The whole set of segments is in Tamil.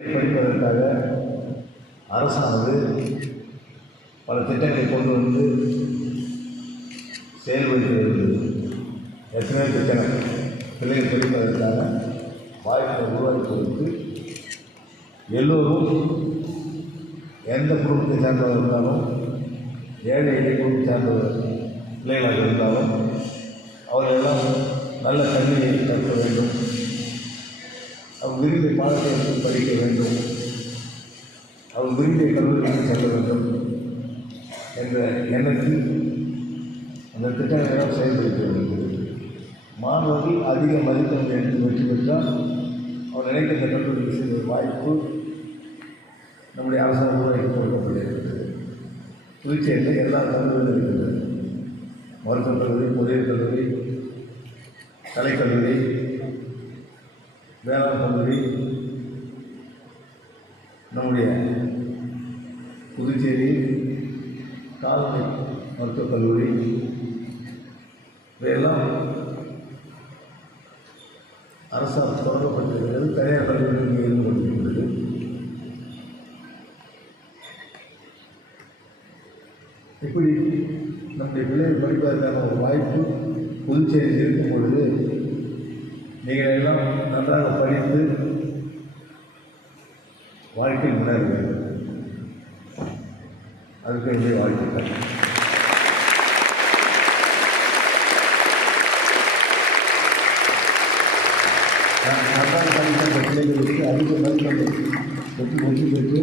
படிப்பதற்காக அரசானது பல திட்டங்களை கொண்டு வந்து செயல்படுத்தி வருகிறது. எத்தனையோ திட்டங்கள் பிள்ளைகள் படிப்பதற்காக வாய்ப்பை உருவாக்கி கொடுத்து எல்லோரும் எந்த குடும்பத்தை சேர்ந்தவர் இருந்தாலும் ஏழை குடும்பத்தை சேர்ந்தவர் பிள்ளைகளாக இருந்தாலும் அவர்களெல்லாம் நல்ல கல்வியை கற்க வேண்டும், அவர் விரும்பிய பாடத்தை படிக்க வேண்டும், அவர் விரும்பிய கல்லூரிக்கு செல்ல வேண்டும் என்ற எண்ணத்தில் அந்த திட்டங்களெல்லாம் செயல்படுத்தி வருகிறது. மாணவர்கள் அதிக மதிப்பெண் எடுத்து வெற்றி பெற்றால் அவர் நினைக்கின்ற கல்லூரிக்கு செல்ல வாய்ப்பு நம்முடைய அரசாங்கம் உருவாக்கி கொடுக்கப்பட்டிருக்கிறது. புதுச்சேரியில் எல்லா கல்லூரிகளும் இருக்கின்றது. மருத்துவக் கல்லூரி, பொறியியல் கல்லூரி, கலைக்கல்லூரி, வேளாண் கல்லூரி, நம்முடைய புதுச்சேரி கால்நடை மருத்துவக் கல்லூரி இவையெல்லாம் அரசால் தொடங்கப்பட்டிருக்கிறது. தனியார் கல்லூரிகள் இருந்து கொண்டிருக்கிறது. இப்படி நம்முடைய பிள்ளைகள் படிப்பதற்கான ஒரு வாய்ப்பு புதுச்சேரியில் இருக்கும் பொழுது நீங்கள் எல்லாம் நன்றாக படித்து வாழ்க்கையில் முன்னேற வேண்டும். அதுக்கு என்னுடைய வாழ்த்துக்கள். நன்றாக படித்த பிள்ளைகளுக்கு அதிக மதிப்பெண் பெற்று வெற்றி பெற்று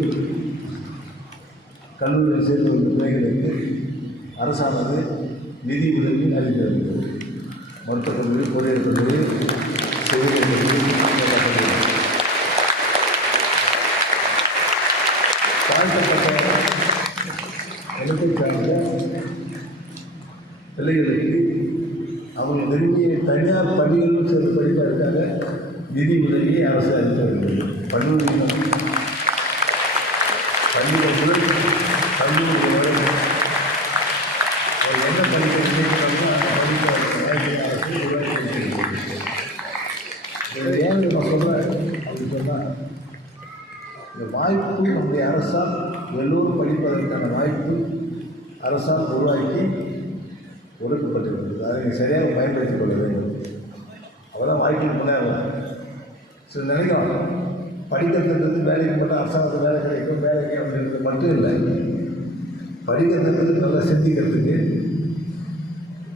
கல்லூரியில் சேர்ந்த ஒரு பிள்ளைகளுக்கு அரசானது நிதி உதவி அளிக்கிறது. மருத்துவக் கல்லூரி, பொறியியல் கல்லூரி, செவிலியர் கல்லூரி, தாழ்த்தப்பட்ட இடத்தை சார்ந்த பிள்ளைகளுக்கு அவங்க விரும்பிய தனியார் பள்ளிகளும் சேர்ந்து படிப்பதற்காக நிதி உதவியை அரசு அளித்து வருகிறது. பள்ளிகளுடன் என்ன படிக்க நினைக்கிறாங்களோ அந்த படிக்க அரசு உருவாக்கி இதில் ஏன் நான் சொல்கிறேன் அப்படின்னு சொன்னால், இந்த வாய்ப்பு நம்முடைய அரசால் எல்லோரும் படிப்பதற்கான வாய்ப்பு அரசால் உருவாக்கி ஒடுக்கப்பட்டிருக்கிறது. அதை சரியாக பயன்படுத்திக் கொள்ள வேண்டும். அவதான் வாழ்க்கையில் முன்னேறலாம். சில நினைக்கலாம் படிக்கிறதுன்றது வேலைக்கு போட்டால் அரசாங்கத்துக்கு வேலை கிடைக்கும், வேலைக்கு அப்படின்றது மட்டும் இல்லை. படிக்கிறதுன்றது நல்லா சிந்திக்கிறதுக்கு,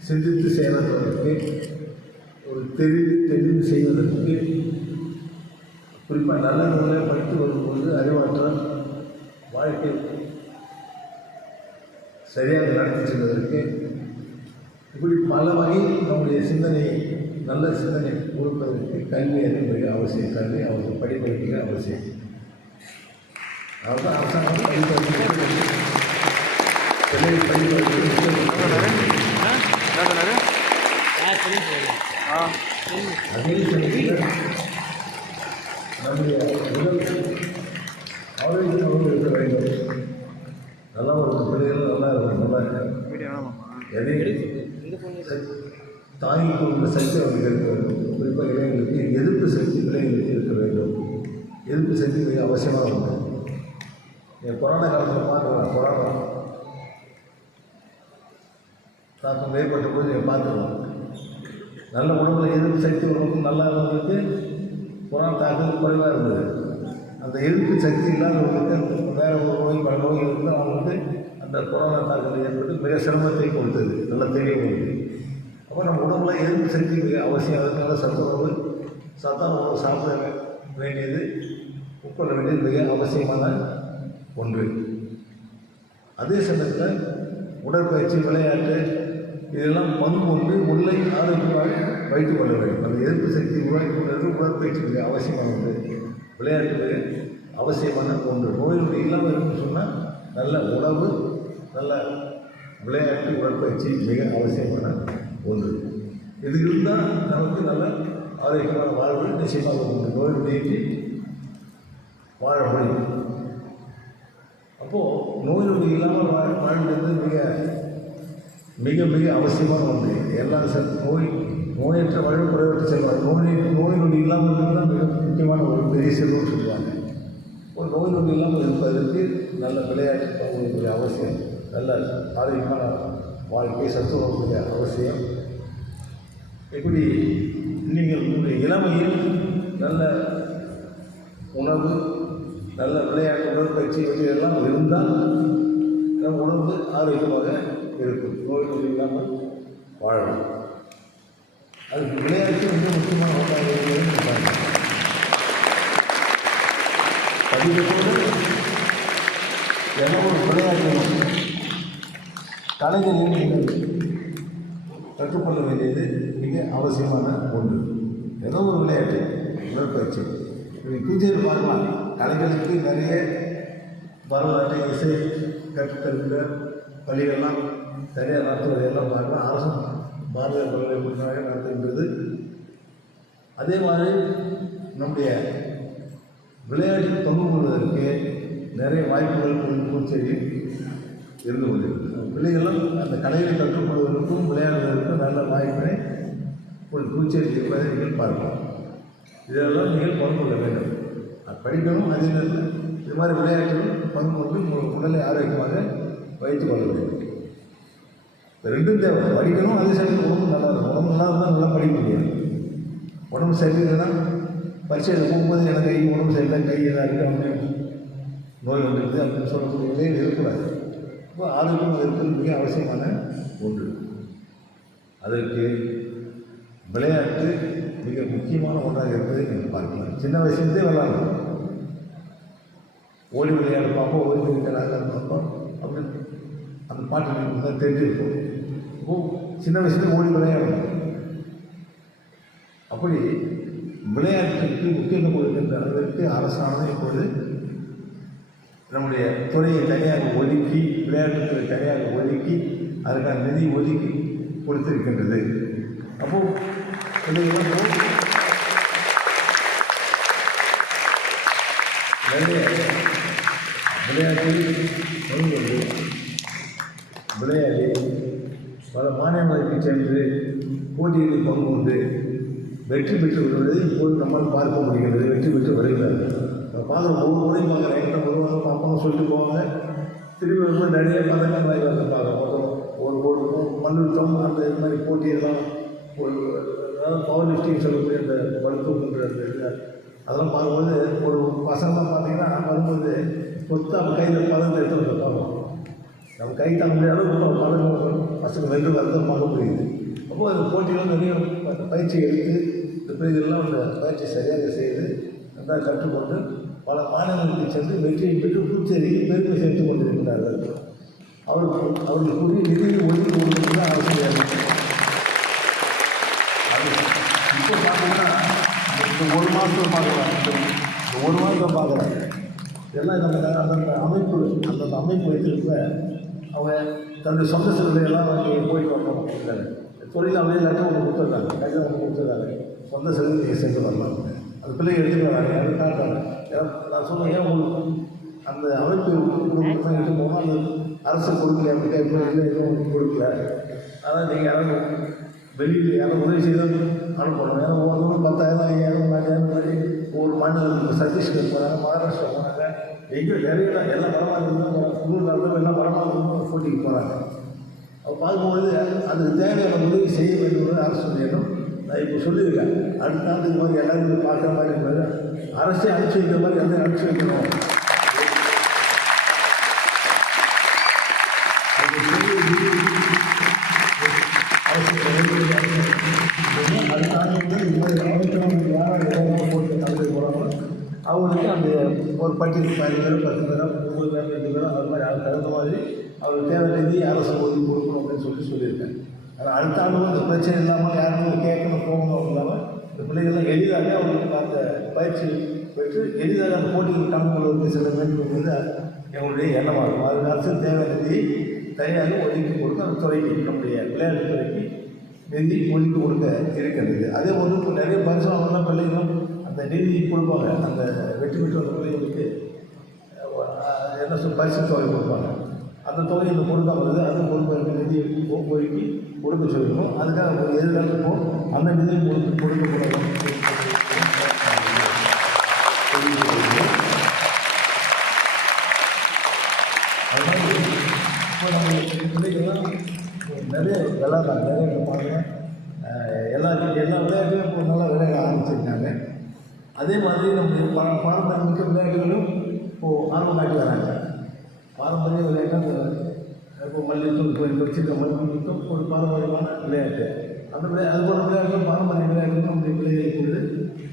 சிந்தித்து செயலாற்றுவதற்கு, ஒரு தெரிந்து செய்வதற்கு, குறிப்பாக நல்ல முறையில் படித்து வரும்போது அறிவாற்றல் வாழ்க்கை சரியாக நடத்தி செல்வதற்கு, இப்படி பல வகையில் நம்முடைய சிந்தனையை நல்ல சிந்தனை கொடுப்பதற்கு கல்வி மிக அவசியம். கல்வி அவசியம், படிப்பதற்கு அவசியம். அதுதான் அரசாங்கம் படிப்பதற்கு அதே சமயத்தில் நம்முடைய உடல் ஆரோக்கியமாக இருக்க வேண்டும். நல்லா ஒரு பிள்ளைகள் நல்லா இருக்கும். நல்லா எதையும் தாங்கிக் கொண்ட சக்தி அவர்களுக்கு இருக்க வேண்டும். குறிப்பாக இளைஞர்களுக்கு எதிர்ப்பு சக்தி பிள்ளைகளுக்கு இருக்க வேண்டும். எதிர்ப்பு சக்தி மிக அவசியமாக உண்டு. கொரோனா காலத்தில் பார்க்கலாம், கொரோனா தாக்கம் ஏற்பட்ட போது நீங்கள் பார்த்துக்கலாம். நல்ல உடம்புல எதிர்ப்பு சக்தி உடம்பு நல்லா இருந்ததுக்கு கொரோனா தாக்கம் குறைவாக இருந்தது. அந்த எதிர்ப்பு சக்தி இல்லாதவங்களுக்கு வேறு ஒரு நோய் பல நோய்கள் இருந்து அவங்களுக்கு அந்த கொரோனா தாக்கத்தில் ஏற்பட்டு மிக சிரமத்தை கொடுத்தது. நல்லா தெரிய வருது. அப்போ நம்ம உடம்புல எதிர்ப்பு சக்தி மிக அவசியம். அதனால சத்தான உணவு சாப்பிட வேண்டியது, உட்கொள்ள வேண்டியது மிக அவசியமான ஒன்று. அதே சமயத்தில் உடற்பயிற்சி, விளையாட்டு இதெல்லாம் பங்கு கொண்டு உடலை ஆரோக்கியமாக வைத்துக் கொள்ள வேண்டும். அந்த எதிர்ப்பு சக்தி உருவாக்கி கொள்வது உடற்பயிற்சி மிக அவசியமான ஒன்று. விளையாட்டு மிக அவசியமான ஒன்று. நோய் நொடி இல்லாமல் இருக்குன்னு சொன்னால் நல்ல உணவு, நல்ல விளையாட்டு, உடற்பயிற்சி மிக அவசியமான ஒன்று. இது இருந்தால் நமக்கு நல்ல ஆரோக்கியமான வாழ்வு நிச்சயமாக உண்டு. நோய் நொடியின்றி வாழ முடியும். அப்போது நோய் நொடி இல்லாமல் வாழ்வது மிக மிக அவசியமான ஒன்று. எல்லா நோயற்ற வாழ்வு குறைவற்ற செல்வாங்க. நோய் நொடி இல்லாமல் இருந்தால் மிக முக்கியமான ஒரு பெரிய செல்வம் சொல்லுவாங்க. ஒரு நோய் நொடி இல்லாமல் இருப்பதற்கு நல்ல விளையாட்டு பங்கக்கூடிய அவசியம், நல்ல ஆரோக்கியமான வாழ்க்கை சத்து வரக்கூடிய அவசியம். இப்படி நீங்கள் உங்களுடைய இளமையில் நல்ல உணவு, நல்ல விளையாட்டு, உடற்பயிற்சி எல்லாம் இருந்தால் நம் உணவு ஆரோக்கியமாக இருக்கும், நோய் நொடி இல்லாமல் வாழலாம். அதுக்கு விளையாட்டு மிக முக்கியமான ஒன்றாக இருக்கிறது. படிப்போடு ஏதோ ஒரு விளையாட்டு கலைஞர்கள் நீங்கள் கற்றுக்கொள்ள வேண்டியது மிக அவசியமான ஒன்று. ஏதோ ஒரு விளையாட்டு, உடற்பயிற்சி. நீங்கள் பூஜையில் பார்க்கலாம், கலைஞர்களுக்கு நிறைய பரதநாட்டியம், இசை கற்றுத்தருகிற பள்ளிகள்லாம் சரியாக நடத்துவதையெல்லாம் பார்க்கலாம். அரசும் பாரதிய பல்கலைக்கழக நடத்துகின்றது. அதே மாதிரி நம்முடைய விளையாட்டு தொண்டு கொள்வதற்கு நிறைய வாய்ப்புகள் பூச்செடி இருந்து கொண்டிருக்கிறது. பிள்ளைகளும் அந்த கலையை கற்றுக்கொள்வதற்கும் விளையாடுவதற்கும் நல்ல வாய்ப்பினை ஒரு பூச்செடி இருப்பதை நீங்கள் பார்க்கலாம். இதெல்லாம் நீங்கள் பங்கு கொள்ள வேண்டும். படிக்கணும், அதே நேரத்தில் இது மாதிரி விளையாட்டுகள் பங்கு கொண்டு உங்கள் உடலை ஆரோக்கியமாக வைத்துக் கொள்ள வேண்டும். ரெண்டும் தேவை. படிக்கணும், அதே சமயம் உடம்பு நல்லா இருக்கும். உடம்பு நல்லா இருந்தால் நல்லா படிக்க முடியாது. உடம்பு சரியில்லைன்னா பரீட்சையில் போகும்போது எனக்கு உடம்பு சரியில்லை, கை எதாக இருக்குது, அப்படின்னு நோய் வந்துடுது அப்படின்னு சொல்லக்கூடிய நிலையில் இருக்கக்கூடாது. இப்போ ஆரோக்கியம் இருக்கிறது மிக அவசியமான ஒன்று. அதற்கு விளையாட்டு மிக முக்கியமான ஒன்றாக இருப்பதை நீங்கள் பார்க்கலாம். சின்ன வயசுலேருந்தே விளையாடணும். ஓடி விளையாடு பார்ப்போம், ஓடி விளையாட பார்ப்போம் அப்படின்னு அந்த பாட்டு தான் தெரிஞ்சிருக்கும். சின்ன வயசுலேயே ஓடி விளையாடணும். அப்படி விளையாட்டுக்கு முக்கியத்துவம் கொடுக்கின்ற அளவிற்கு அரசானது இப்போது நம்முடைய துறையை தனியாக ஒதுக்கி, விளையாட்டுத்துறை தனியாக ஒதுக்கி அதற்கான நிதி ஒதுக்கி கொடுத்திருக்கின்றது. அப்போது இதையெல்லாம் நிறைய விளையாட்டில் கொண்டு விளையாடி பல மாநிலங்களுக்கு சென்று போட்டிகளில் பங்கு கொண்டு வெற்றி பெற்று வருவதை இப்போது நம்மால் பார்க்க முடிகிறது. வெற்றி பெற்று வருகிறார்கள். பார்க்குறோம், ஒவ்வொரு முறையும் பார்க்குறேன். என்கிட்ட வருவாங்க, பார்ப்பாங்க, சொல்லிட்டு போவாங்க. திரும்பி வந்து நிறைய பதக்கம் வாய்ப்பு பார்க்குறோம். ஒரு மல்யுத்தம், அந்த இது மாதிரி போட்டியெல்லாம், ஒரு அதாவது பவர் லிஃப்டிங் சொல்லக்கூடிய அந்த படுத்துன்ற அந்த இது, அதெல்லாம் பார்க்கும்போது ஒரு பசங்களாம் பார்த்தீங்கன்னா வரும்போது கொத்தா கையில் பதத்தை எடுத்து வந்து பார்ப்போம். நம்ம கை தாங்க முடியாத பதக்கம் பசங்க வென்று வரதை பார்க்க முடியுது. அப்போது அந்த போட்டியெல்லாம் நிறைய பயிற்சி எடுத்து இப்போ இதெல்லாம் அந்த பயிற்சி சரியாக செய்து நல்லா கற்றுக்கொண்டு பல மாநிலங்களுக்கு சென்று வெற்றியை பெற்று பூச்சேரியில் பெருமை சேர்த்து கொண்டிருக்கிறார்கள். அவர்களுக்குரிய நிதியை ஒதுக்கி கொடுக்கிறது தான் அவசியம். அது இப்போ பார்த்தீங்கன்னா இந்த ஒரு மாதத்தில் பார்க்குறாங்க, இந்த ஒரு மாதத்தில் பார்க்குறாங்க. எல்லாம் நம்ம அந்தந்த அமைப்பு வைத்திருக்க அவங்க தன்னுடைய சொந்த செலவையெல்லாம் நீங்கள் போயிட்டு வரணும். இல்லை தொழில் அவங்களே லட்சம் ஒன்று கொடுத்துருக்காங்க, லட்சம் ஒன்று கொடுத்துருக்காங்க. சொந்த செலவு நீங்கள் சென்று வரலாம். அந்த பிள்ளைங்க எடுத்துட்டு வராங்க, அது காட்டுறாங்க. நான் சொன்னேன், ஏன் உங்களுக்கு அந்த அமைப்பு எடுத்து போனால் அந்த அரசு கொடுக்கல, அப்படி இல்லை எதுவும் கொடுக்கல. அதான் நீங்கள் யாரும் வெளியில் யாரும் உதவி செய்தால் அனுப்பணும். ஏன்னா ஒவ்வொரு 10,000 5,000 4,000 மாதிரி ஒவ்வொரு மாநிலத்தில் சத்தீஸ்கர் போகிறாங்க, மகாராஷ்டிரா போகிறாங்க, எங்கே நிறைய எல்லாம் வரமாக உள்ளூரில் எல்லாம் வரமாக போட்டிக்கு போகிறாங்க. அப்போ பார்க்கும்போது அதுக்கு தேவையான உதவி செய்ய வேண்டும் அரசு வேணும். நான் இப்போ சொல்லியிருக்கேன், அடுத்த ஆண்டு இது மாதிரி எல்லாரும் பார்க்குற மாதிரி இருந்தது. அரசே அனுப்பிச்சி வைக்கிற மாதிரி எல்லாம் அனுப்பிச்சி வைக்கணும். அடுத்த ஆண்டு இது மாதிரி அமைச்சரும் யாராவது எதாவது போட்டு தலைவர் போகிறாங்களோ அவங்களுக்கு அந்த ஒரு பட்டியல் 5 பேரும் 10 பேரும் 30 பேரும் 2 பேரும் அது மாதிரி அதுக்கு தகுந்த மாதிரி அவருக்கு தேவை நிதி அரசு ஒதுக்கி கொடுக்கணும் அப்படின்னு சொல்லியிருக்கேன். ஆனால் அடுத்த ஆண்டு இந்த பிரச்சனை இல்லாமல் யாரும் கேட்கணும் போகணும் இல்லாமல் இந்த பிள்ளைகள்லாம் எளிதாக அவங்களுக்கு அந்த பயிற்சி பெற்று எளிதாக அந்த போட்டிகள் கலந்து கொள்வதற்கு சில வேண்டும் எங்களுடைய எண்ணமாகும். அதுக்கு அரசு தேவை நிதி தனியாக ஒதுக்கி கொடுக்க அந்த துறைக்கு, நம்முடைய விளையாட்டு துறைக்கு நிதி ஒதுக்கி கொடுக்க இருக்கிறது. அதே போன்று இப்போ நிறைய பரிசோதனை பிள்ளைகளும் அந்த நிதி கொடுப்பாங்க. அந்த வெற்றி பெற்ற பிள்ளைகளுக்கு என்ன பரிசு தொகை கொடுப்பாங்க. அந்த தொகை இந்த கொடுக்காம வருது, அது கொடுக்க நிதி ஒதுக்கி கொடுக்க சொல்லணும். அதுக்காக எதிர்காலத்துக்கு அந்த நிதியை கொடுக்கக்கூடாது. பிள்ளைகள்லாம் நிறைய விளையாடுறாங்க. நிறைய பார்க்குறேன். எல்லா விளையாட்டையும் இப்போ நல்லா விளையாட ஆரம்பிச்சிருக்காங்க. அதே மாதிரி நம்முடைய பாரம்பரியமிக்க விளையாட்டுகளும் இப்போது ஆர்வமாக்கி வராங்க. பாரம்பரிய விளையாட்டு இப்போ மல்யுத்தம், இப்போ சின்ன மல்யுத்தம் ஒரு பாரம்பரியமான விளையாட்டு. அந்த அது போல விளையாட்டுகளும் பாரம்பரிய விளையாட்டுகளும் நம்முடைய பிள்ளைகளுக்கு வந்து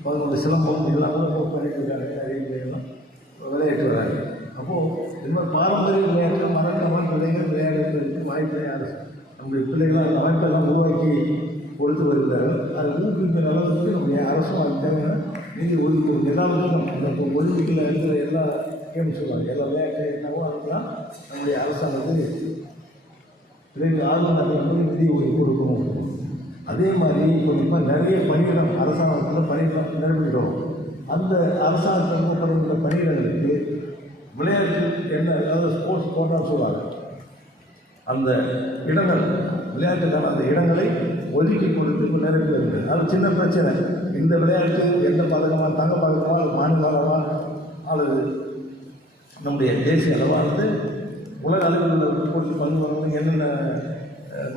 அவங்களுடைய சிலம்பம் இதெல்லாம் பண்ணிட்டுருக்காங்க. நிறைய பிள்ளைகளும் விளையாட்டு வராங்க. அப்போது இது மாதிரி பாரம்பரிய விளையாட்டு மறக்காமல் பிள்ளைகள் விளையாடுறதுக்கு வாய்ப்பை நம்முடைய பிள்ளைகளாக அந்த வாய்ப்பெல்லாம் உருவாக்கி கொடுத்து வருகிறார்கள். அதை ஊக்குவிக்கிற அளவுக்கு நம்முடைய அரசும் அது தேவையான நிதி ஒதுக்கி எல்லாருக்கும் இந்த ஒலிம்பிக்கில் இருக்கிற எல்லா கேம் சொல்லுவாங்க, எல்லா விளையாட்டு என்னவோ அதுக்கெல்லாம் நம்முடைய அரசாங்கத்தை பிள்ளைகள் ஆர்வம் வந்து நிதி ஒதுக்கி கொடுக்கணும். அதே மாதிரி இப்போ நிறைய பணியிடம் அரசாங்கத்தில் பணியிடம் நிரப்பிக்கிறோம். அந்த அரசாங்கத்தில் பணியிட பணியிடங்களுக்கு விளையாட்டு என்ன, அதாவது ஸ்போர்ட்ஸ் கோட்டான்னு சொல்லுவாங்க. அந்த இடங்கள் விளையாட்டுக்கான அந்த இடங்களை ஒதுக்கி கொடுத்து நிரப்பி வருகிறது. அது சின்ன பிரச்சனை. இந்த விளையாட்டு எந்த பதக்கமாக, தங்க பதக்கமாக, அது மாநில அளவாக அல்லது நம்முடைய தேசிய அளவாக வந்து உலக அளவில் போட்டி பண்ணுவாங்க. என்னென்ன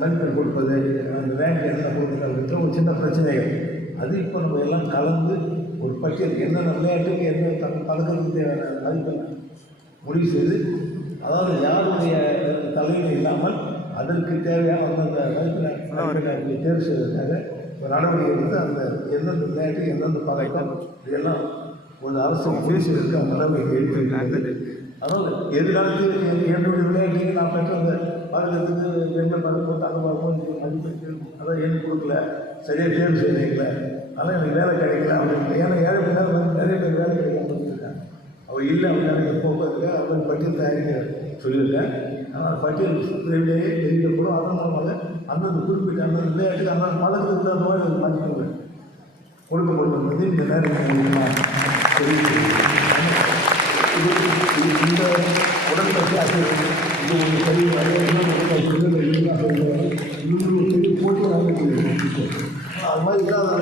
மதிப்பெண் கொடுப்பது, அந்த ரேங்க் என்ன கொடுக்குறது ஒரு சின்ன பிரச்சனைகள். அது இப்போ நம்ம எல்லாம் கலந்து ஒரு பட்டியல் என்னென்ன விளையாட்டுக்கு என்ன பதக்கத்துக்கு தேவையான மதிப்பெண் முடிவு செய்து, அதாவது யாருடைய தலைமை இல்லாமல் அதற்கு தேவையான அந்தந்த மதிப்பெண்ணை தேர்வு செய்வதற்காக ஒரு நடவடிக்கை எடுத்து அந்த எந்தெந்த விளையாட்டு எந்தெந்த பதக்கம் இதெல்லாம் ஒரு அரசு பேசுவதற்கு அந்த நடவடிக்கை எடுத்துருக்காங்க. அதாவது எதிர்காலத்தில் என்னுடைய விளையாட்டுக்கு நான் பெற்ற அந்த பதக்கத்துக்கு வெள்ளை பதக்கம், தங்க பதக்கம் மதிப்பெண்கள் அதான் எனக்கு கொடுக்கல, சரியாக தேர்வு செய்யல, அதனால் எனக்கு வேலை கிடைக்கல அப்படின்னு. ஏன்னா ஏழை பேர் நிறைய பேர் வேலை கிடைக்காம இருக்காங்க. அவர் இல்லை அப்படின்னு போக்குவரத்துக்கு அவர் பட்டியல் தயாரிக்க சொல்லியிருக்கேன். ஆனால் பட்டியல் விரைவிலேயே தெரிவிக்கப்படும். அதன் மூலமாக அந்தந்த குறிப்பிட்ட அந்த விளையாட்டுக்கு அந்த பதக்கத்துக்கு தகுந்த மாதிரி மதிப்பெண்கள் கொடுக்கப்படும் என்பது இந்த நேரம் இந்த உடற்பயிற்சி ஆசிரியர் இது ஒரு பெரிய போட்டி அது மாதிரி இல்லாத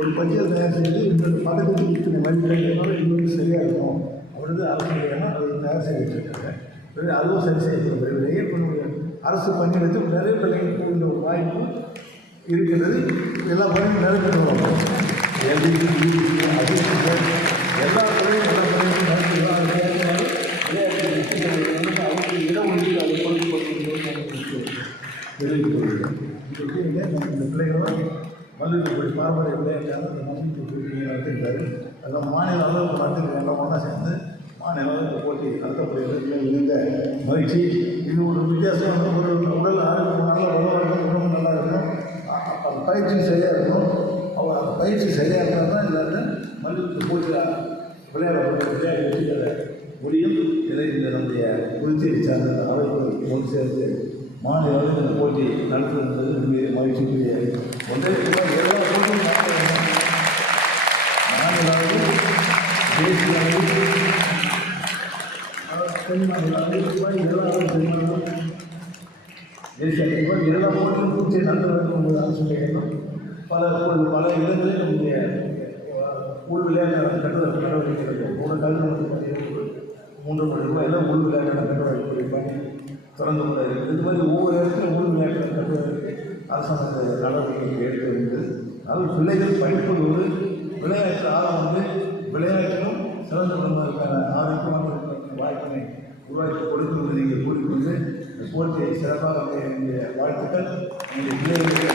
ஒரு பட்டியல் தயார் செய்து இந்த பதக்கத்துக்கு இத்தனை மதிப்பெண்களோடு இன்னொரு சரியாக இருக்கும் அப்படின்னு அரசு அதை தயார் செய்துட்டு இருக்காங்க. அதுவும் சரி செய்யப்படுகிறது. இப்போ அரசு பணியெடுத்து நிறைய பிள்ளைங்களுக்கு இந்த ஒரு வாய்ப்பு இருக்கிறது. எல்லா பணியும் நிறைவேற்றுவாங்க. எல்லா துறையும் அவங்களுக்கு இடம் ஒதுக்கி அதை கொடுக்கப்படுகிறது தெரிவித்துக் கொள்கிறேன். இந்த பிள்ளைகளும் மல்யுத்தப்படி பாரம்பரிய விளையாட்டாக அந்த மல்யுத்த நடத்திருக்காரு. அதெல்லாம் மாநில அளவுக்கு நடத்திருக்க எல்லாம் ஒன்றா சேர்ந்து மாநில அளவுக்கு போட்டி நடத்தப்படுகிறது. இந்த மகிழ்ச்சி இது ஒரு வித்தியாசமான ஒரு உடல் ஆரோக்கியம் நல்லா உணவாக உடம்பு நல்லா இருக்கும். அந்த பயிற்சி சரியாக இருக்கும். அவங்க அந்த பயிற்சி சரியாக இருந்தால் தான் எல்லாரும் மல்யுத்த போட்டி விளையாட வெற்றிகளை முடியும். இதை இந்த நம்முடைய புதுச்சேரி சார்ந்த அமைப்புகள் ஒன்று சேர்ந்து மாநில அளவில் இந்த போட்டி நடத்துவது என்பது மிக மகிழ்ச்சிக்குரிய ஒன்றே. எல்லா போட்டியும் மாநில அளவில், தேசிய அளவில், தென்மாநில அளவில் எல்லா தென்மாநிலம் தேசிய அளவில் எல்லா போட்டியும் புதுச்சேரி நடத்த வேண்டும் என்பது அரசு கேட்கணும். பல இடங்களில் நம்முடைய உள் விளையாட்டு கட்டுதல் நடவடிக்கை ஒரு கல்வி 3 கோடி ரூபாய் எல்லாம் உள் விளையாட்டு நடவடிக்கை பண்ணி தொடர்ந்து கொண்டு இருக்குது. இது மாதிரி ஒவ்வொரு இடத்துலையும் உள் விளையாட்டு கட்டுவதற்கு அரசாங்க நடவடிக்கை எடுக்க வேண்டியது. அதனால் பிள்ளைகள் பயன்படுவது விளையாட்டு ஆர்வம் வந்து விளையாட்டிலும் சிறந்த குடும்பங்களுக்கான ஆரோக்கியமாக இருக்கிற வாய்ப்பினை உருவாக்கி கொடுக்கிறது. நீங்கள் கூறிக்கொண்டு இந்த போட்டியை சிறப்பாக வாழ்த்துக்கள். உங்களுடைய பிள்ளைகளுக்கு